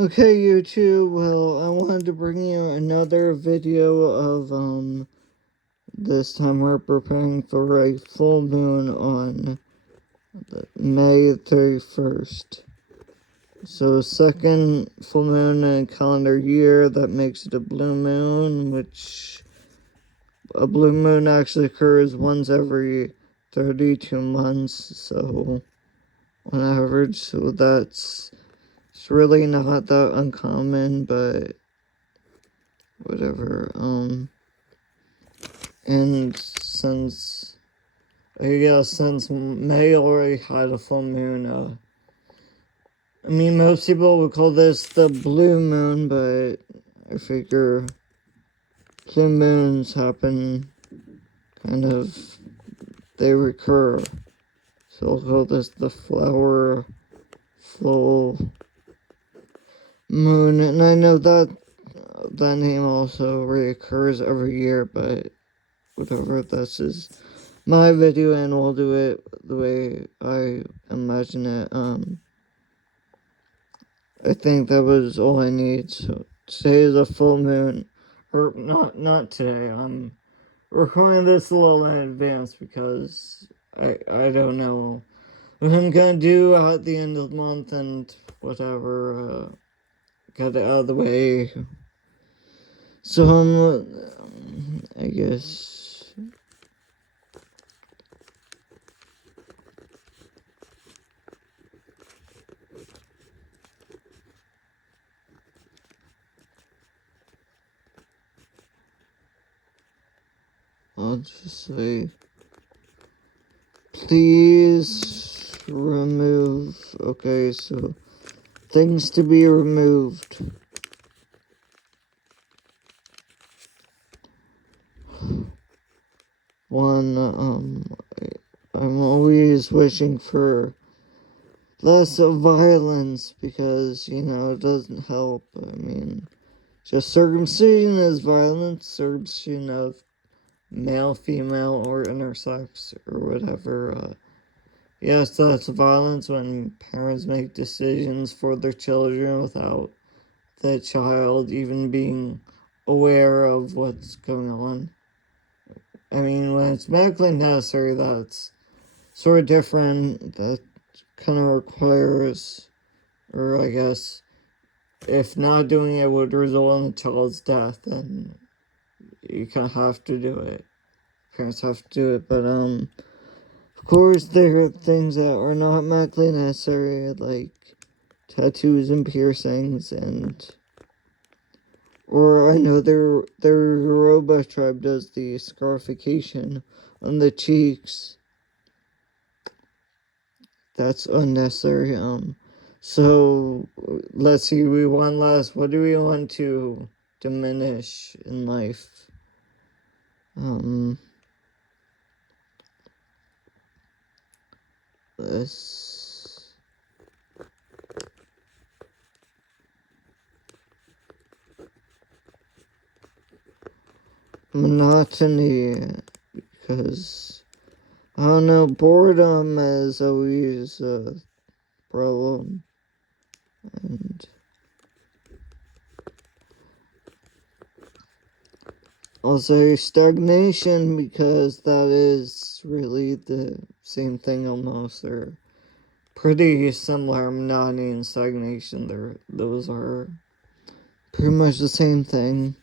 Okay, YouTube, well, I wanted to bring you another video of, this time we're preparing for a full moon on May 31st. So, second full moon in a calendar year, that makes it a blue moon, which a blue moon actually occurs once every 32 months, so on average, so it's really not that uncommon, but whatever. And since May already had a full moon, I mean, most people would call this the blue moon, but I figure blue moons happen they recur. So I'll call this the flower full moon. And I know that name also reoccurs every year, but whatever, this is my video and we'll do it the way I imagine it. I think that was all I need. So today is a full moon, or not today. I'm recording this a little in advance because I don't know what I'm gonna do at the end of the month and whatever. Get it out of the way. So I guess. I'll just say, please remove. Okay, so things to be removed. One, I'm always wishing for less of violence because, it doesn't help. I mean, just circumcision is violence, circumcision of male, female, or intersex, or whatever. Yes, that's violence when parents make decisions for their children without the child even being aware of what's going on. I mean, when it's medically necessary, that's sort of different. That kind of requires, or I guess, if not doing it would result in the child's death, then you kind of have to do it. Parents have to do it, but of course, there are things that are not medically necessary, like tattoos and piercings, or I know their Yoruba tribe does the scarification on the cheeks. That's unnecessary. So let's see. We want less. What do we want to diminish in life? This monotony, because I don't know, boredom is always a problem, and I'll say stagnation because that is really the same thing almost. They're pretty similar. Monotony and stagnation, those are pretty much the same thing.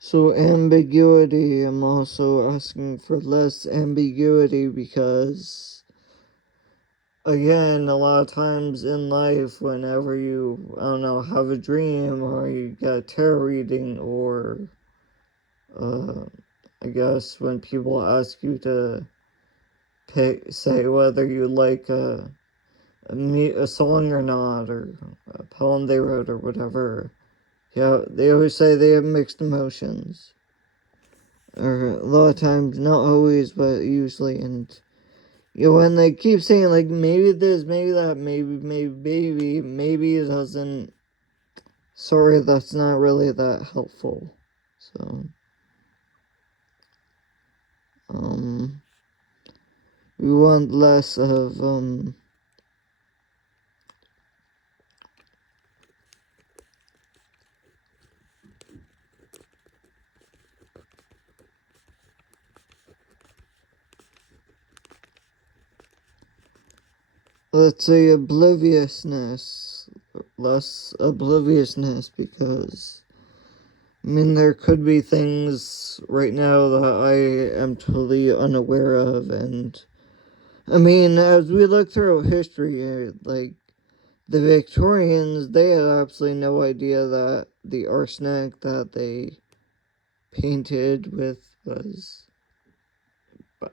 So ambiguity, I'm also asking for less ambiguity because, again, a lot of times in life, whenever you, I don't know, have a dream or you get a tarot reading, or I guess when people ask you to say whether you like a song or not, or a poem they wrote or whatever, yeah, they always say they have mixed emotions. Or a lot of times, not always, but usually, and when they keep saying, like, maybe this, maybe that, maybe it doesn't, sorry, that's not really that helpful. So, we want less of, let's say less obliviousness, because, I mean, there could be things right now that I am totally unaware of, and, I mean, as we look through history, like, the Victorians, they had absolutely no idea that the arsenic that they painted with was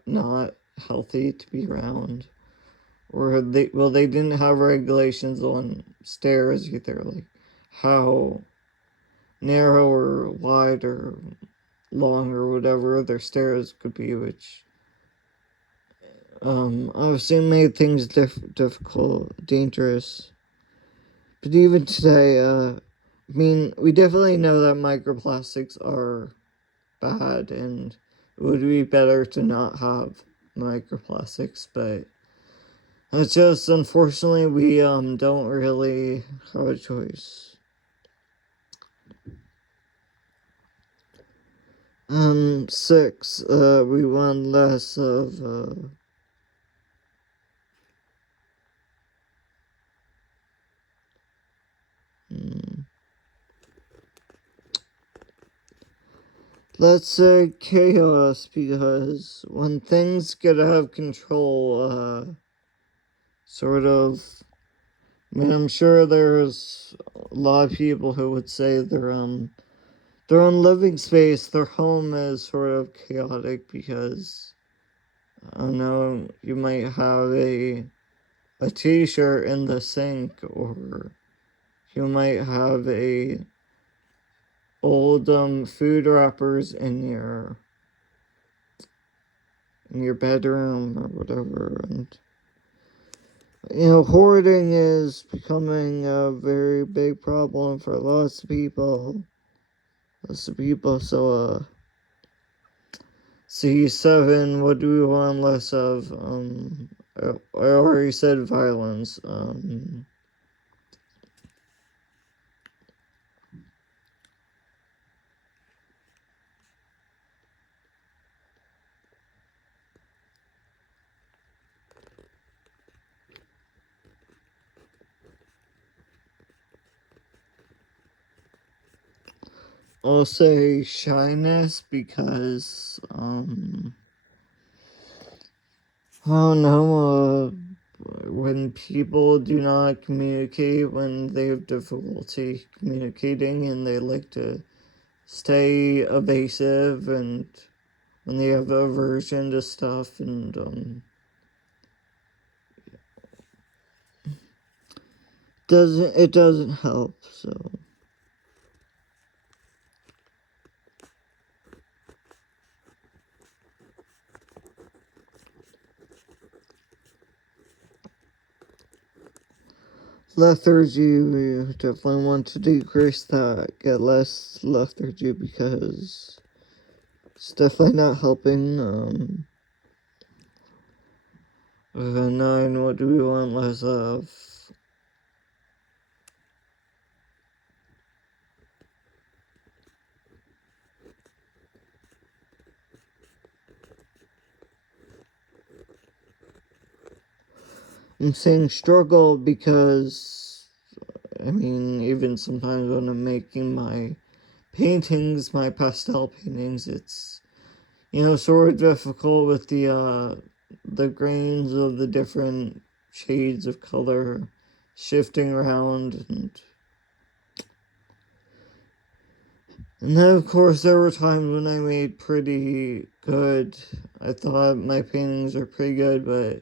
not healthy to be around. Or they didn't have regulations on stairs either, like how narrow or wide or long or whatever their stairs could be, which obviously made things difficult, dangerous. But even today, I mean, we definitely know that microplastics are bad, and it would be better to not have microplastics, but it's just, unfortunately, we don't really have a choice. 6, we want less of, let's say chaos, because when things get out of control, sort of, I mean, I'm sure there's a lot of people who would say their own living space, their home is sort of chaotic, because, I don't know, you might have a t-shirt in the sink, or you might have a old food wrappers in your bedroom or whatever. And hoarding is becoming a very big problem for lots of people. So C7, what do we want less of? I already said violence. I'll say shyness, because, I don't know, when people do not communicate, when they have difficulty communicating and they like to stay evasive, and when they have aversion to stuff, and, it doesn't help, so. Lethargy, we definitely want to decrease that, get less lethargy, because it's definitely not helping. 9, what do we want less of? I'm saying struggle because, I mean, even sometimes when I'm making my paintings, my pastel paintings, it's, sort of difficult with the grains of the different shades of color shifting around, and then, of course, there were times when I made pretty good. I thought my paintings are pretty good, but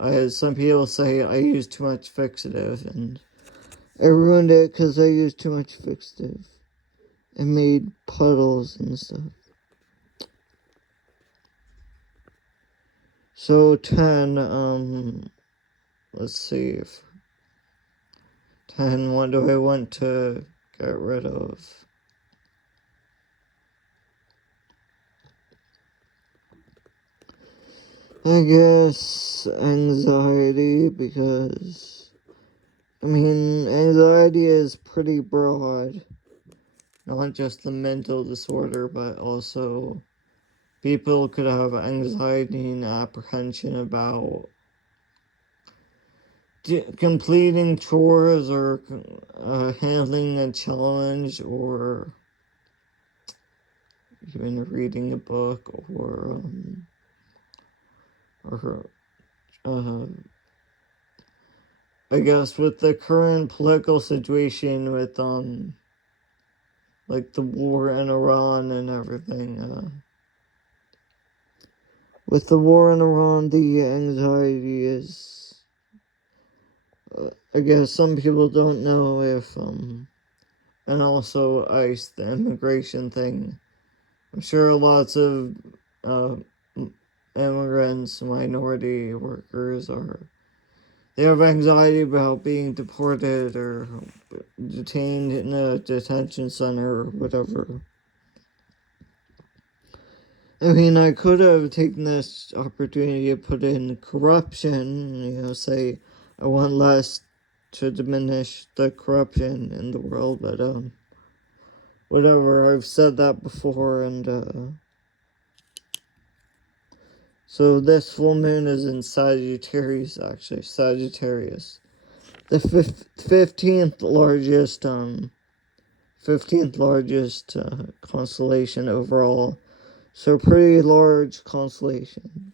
I had some people say I used too much fixative, and I ruined it because I used too much fixative. It made puddles and stuff. So 10, let's see if 10, what do I want to get rid of? I guess anxiety, because, I mean, anxiety is pretty broad. Not just the mental disorder, but also people could have anxiety and apprehension about completing chores or handling a challenge or even reading a book or I guess with the current political situation with like the war in Iran and everything, with the war in Iran, the anxiety is, I guess some people don't know if and also ICE, the immigration thing. I'm sure lots of uh, immigrants, minority workers they have anxiety about being deported or detained in a detention center or whatever. I mean, I could have taken this opportunity to put in corruption, say, I want less to diminish the corruption in the world, but, whatever, I've said that before, and, so this full moon is in Sagittarius, actually, Sagittarius. The 15th largest constellation overall. So pretty large constellation.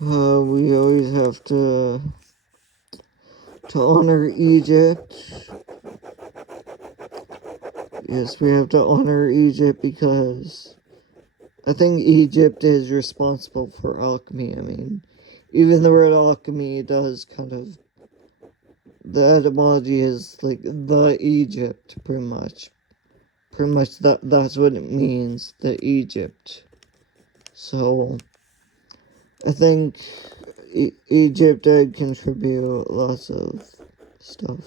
We always have to honor Egypt. Yes, we have to honor Egypt because I think Egypt is responsible for alchemy. I mean, even the word alchemy does kind of, the etymology is like the Egypt, pretty much. Pretty much that's what it means, the Egypt. So, I think Egypt did contribute lots of stuff.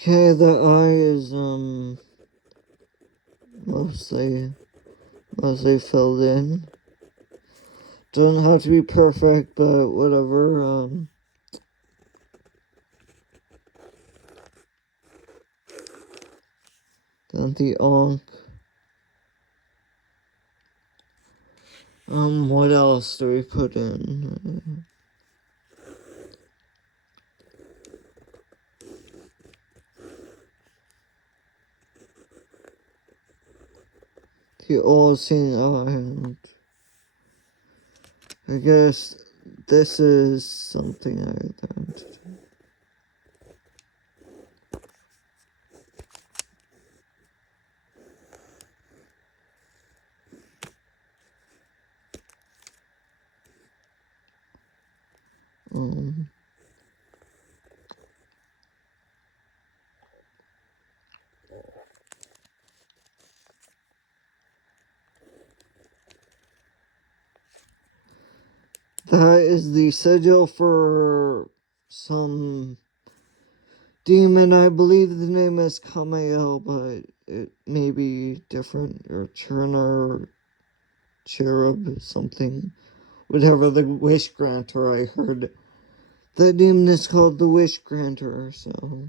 Okay, the eye is mostly filled in. Doesn't have to be perfect, but whatever. Then the Ankh. What else do we put in? The all-seeing eye. I guess this is something I don't. That is the sigil for some demon. I believe the name is Kamael, but it may be different, or Cherner, Cherub, something. Whatever, the Wish Granter, I heard. That demon is called the Wish Granter, so.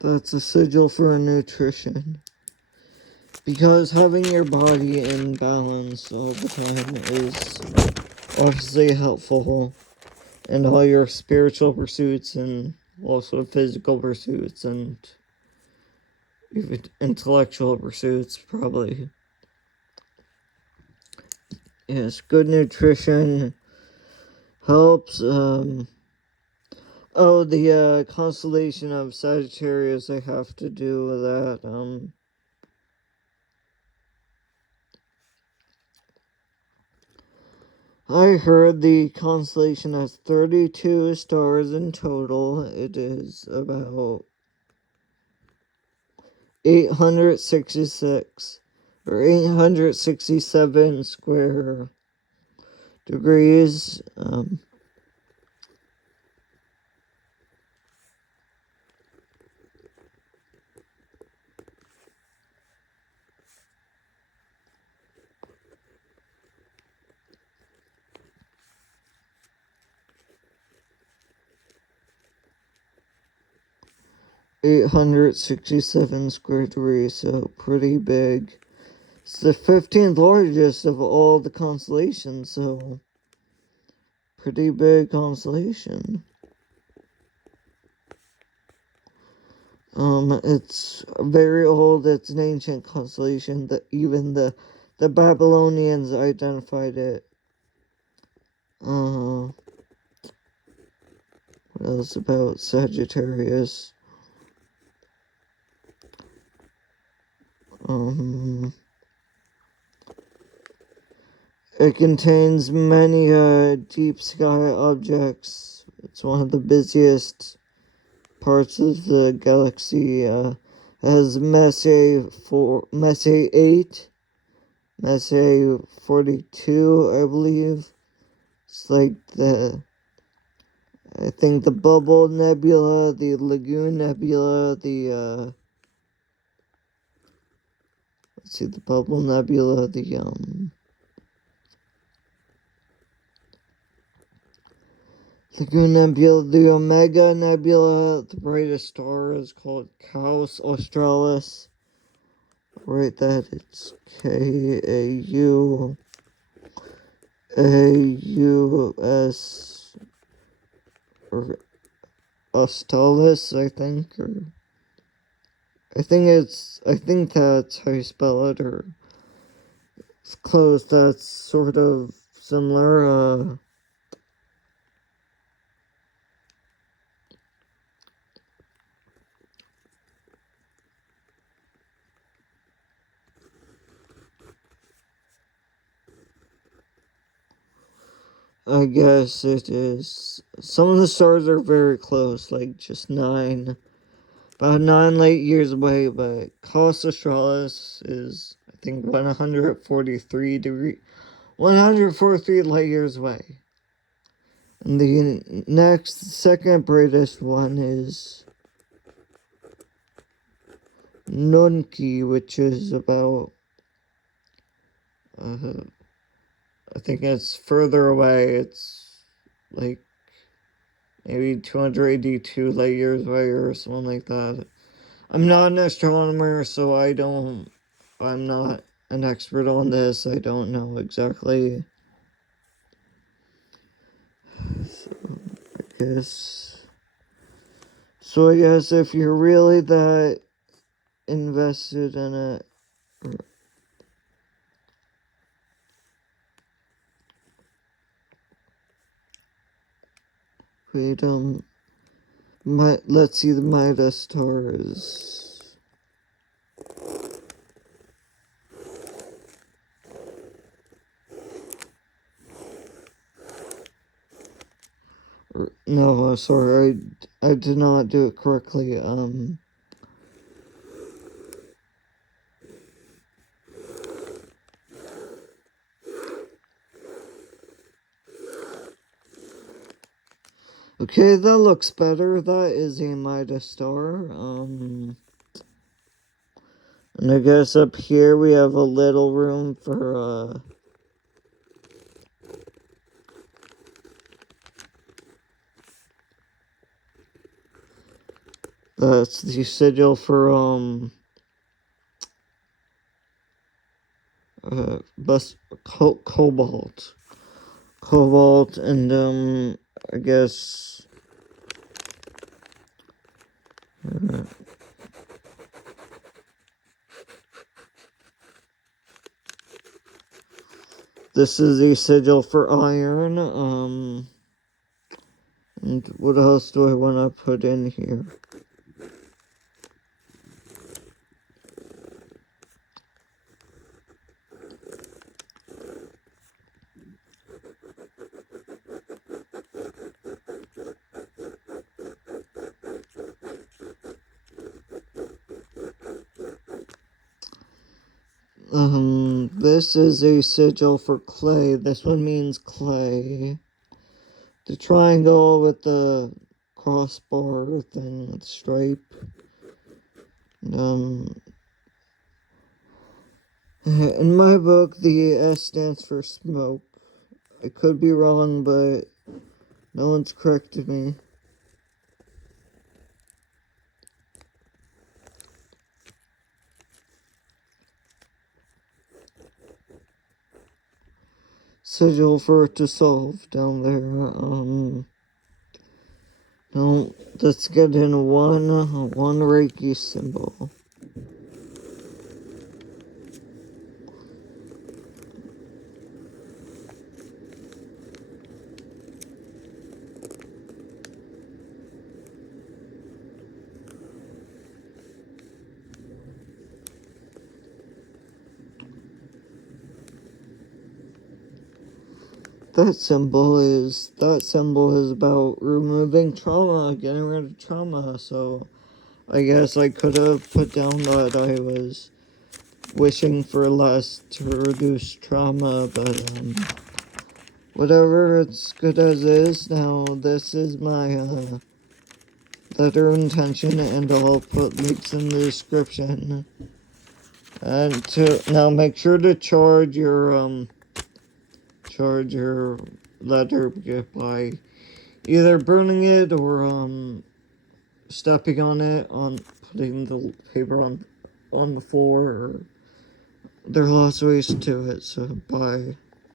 That's a sigil for a nutrition. Because having your body in balance all the time is obviously helpful in all your spiritual pursuits and also physical pursuits and even intellectual pursuits, probably. Yes, good nutrition helps. Oh, the constellation of Sagittarius, I have to do with that. I heard the constellation has 32 stars in total. It is about 866 or 867 square degrees. 867 square degrees, so pretty big. It's the 15th largest of all the constellations, so pretty big constellation. It's very old. It's an ancient constellation that even the Babylonians identified it. What else about Sagittarius? It contains many deep sky objects. It's one of the busiest parts of the galaxy. It has Messier 8, Messier 42, I believe. It's like I think the Bubble Nebula, the Lagoon Nebula, the Bubble Nebula, the Lagoon Nebula, the Omega Nebula. The brightest star is called Caus Australis. Write that, it's K-A-U-A-U-S, or Australis, I think, or I think that's how you spell it, or it's close. That's sort of similar. I guess it is. Some of the stars are very close, like just about 9 light years away, but Caus Australis is, I think, 143 light years away. And the second brightest one is Nunki, which is about, I think it's further away. It's like maybe 282 light years away or something like that. I'm not an astronomer, so I'm not an expert on this. I don't know exactly. So I guess if you're really that invested in it, wait, let's see the Midas stars. No, sorry, I did not do it correctly. Okay, that looks better. That is a Midas star. And I guess up here we have a little room for, that's the sigil for, cobalt. Cobalt, and, I guess, this is the sigil for iron, and what else do I want to put in here? This is a sigil for clay. This one means clay. The triangle with the crossbar thing with stripe. In my book, the S stands for smoke. I could be wrong, but no one's corrected me. Sigil for it to solve down there. No, let's get in one Reiki symbol. That symbol is about removing trauma, getting rid of trauma, so I guess I could have put down that I was wishing for less to reduce trauma, but whatever, it's good as is. Now this is my letter of intention, and I'll put links in the description. And now make sure to charge your letter by either burning it or stepping on it, putting the paper on the floor, or there are lots of ways to do it. So bye.